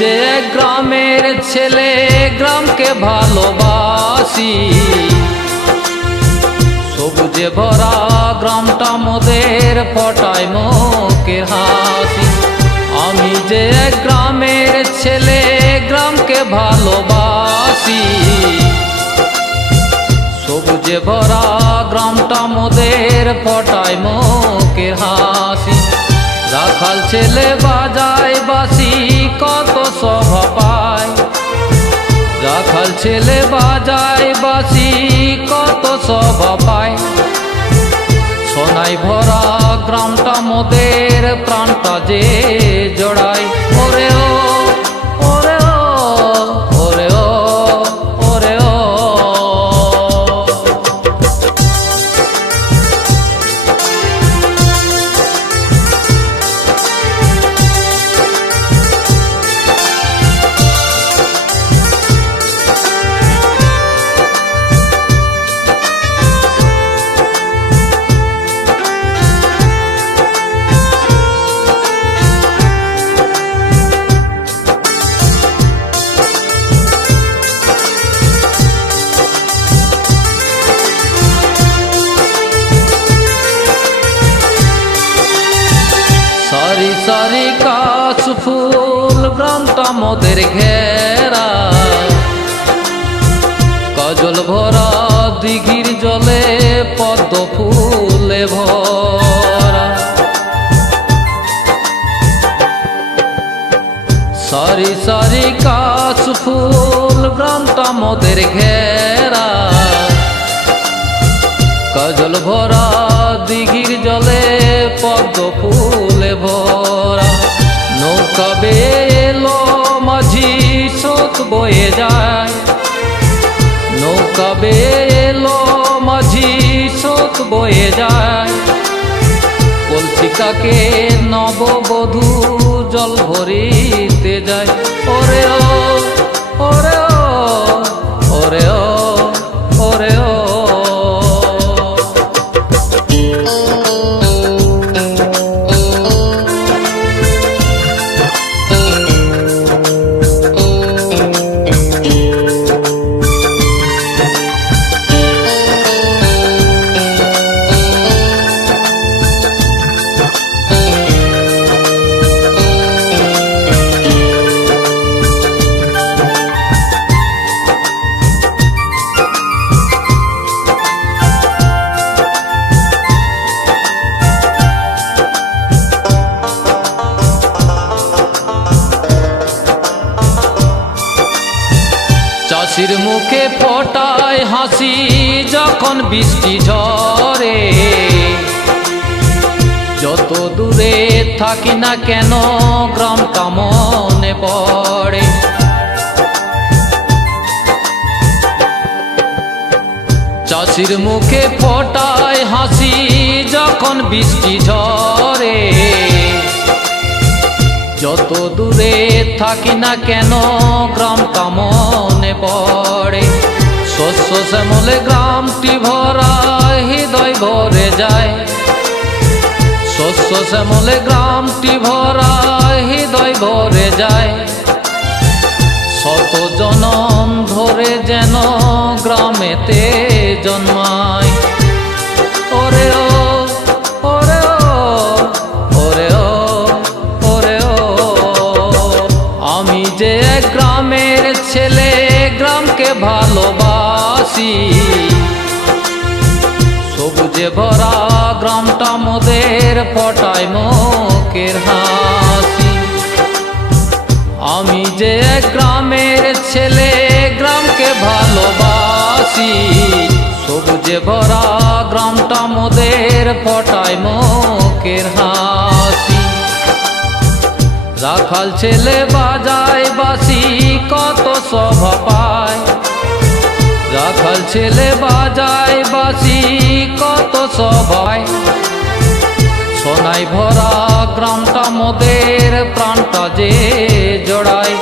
যে গ্রামের ছেলে গ্রামকে ভালোবাসি, সবুজে ভরা গ্রামটা মোদের ফটায় মুখের হাসি। আমি যে গ্রামের ছেলে গ্রামকে ভালোবাসি, সবুজে ভরা গ্রামটা মোদের ফটায় মুখের হাসি। রাখাল ছেলে বাজায় বাঁশি কত শোভা পায়, রাখাল ছেলে বাজায় বাঁশি কত শোভা পায়। সোনায় ভরা গ্রামটা মোদের প্রাণটা যে জড়ায়। ওরে ও ওরে ও ওরে ও ওরে ও। সারি সারি কাশ ফুল গ্রামটা মোদের ঘেরা, কাজল ভরা দিঘির জলে পদ্ম ফুলে ভরা। সারি সারি কাশ ফুল গ্রামটা মোদের ঘেরা, কাজল ভরা দিঘির জলে পদ্ম ফুলে ভরা। নৌকা বেলো মাঝি স্রোত বয়ে যায়, নৌকা বেলো মাঝি স্রোত বয়ে যায়। কলসিকাকে নববধূ জল ভরিতে যায়। ওরে ও ওরে ও ওরে ও ওরে ও। চাষির মুখে ফোটায় হাসি যখন বৃষ্টি ঝরে, যত দূরে থাকি না কেন গ্রামটা মনে পড়ে। চাষির মুখে ফোটায় হাসি যখন বৃষ্টি ঝরে, যত দূরে থাকি না কেন গ্রামটা মনে পড়ে। শস্য শ্যামলে গ্রামটি ভরা হৃদয় ভরে যায়, শস্য শ্যামলে গ্রামটি ভরা হৃদয় ভরে যায়। শত জনম ধরে যেন গ্রামেতে জন্মায়। ওরে ও ওরে ও ওরে ও ওরে ও। আমি যে গ্রামের ছেলে গ্রামকে ভালোবাসি, সবুজে ভরা গ্রামটা মোদের ফটায় মুখের হাসি। আমি যে গ্রামের ছেলে গ্রামকে ভালোবাসি, সবুজে ভরা গ্রামটা মোদের ফটায় মুখের হাসি। রাখাল ছেলে বাজায় বাঁশি কত শোভা পায়, রাখাল ছেলে বাজায় বাঁশি কত শোভায়। সোনায় ভরা গ্রামটা মোদের প্রাণটা যে জোড়ায়।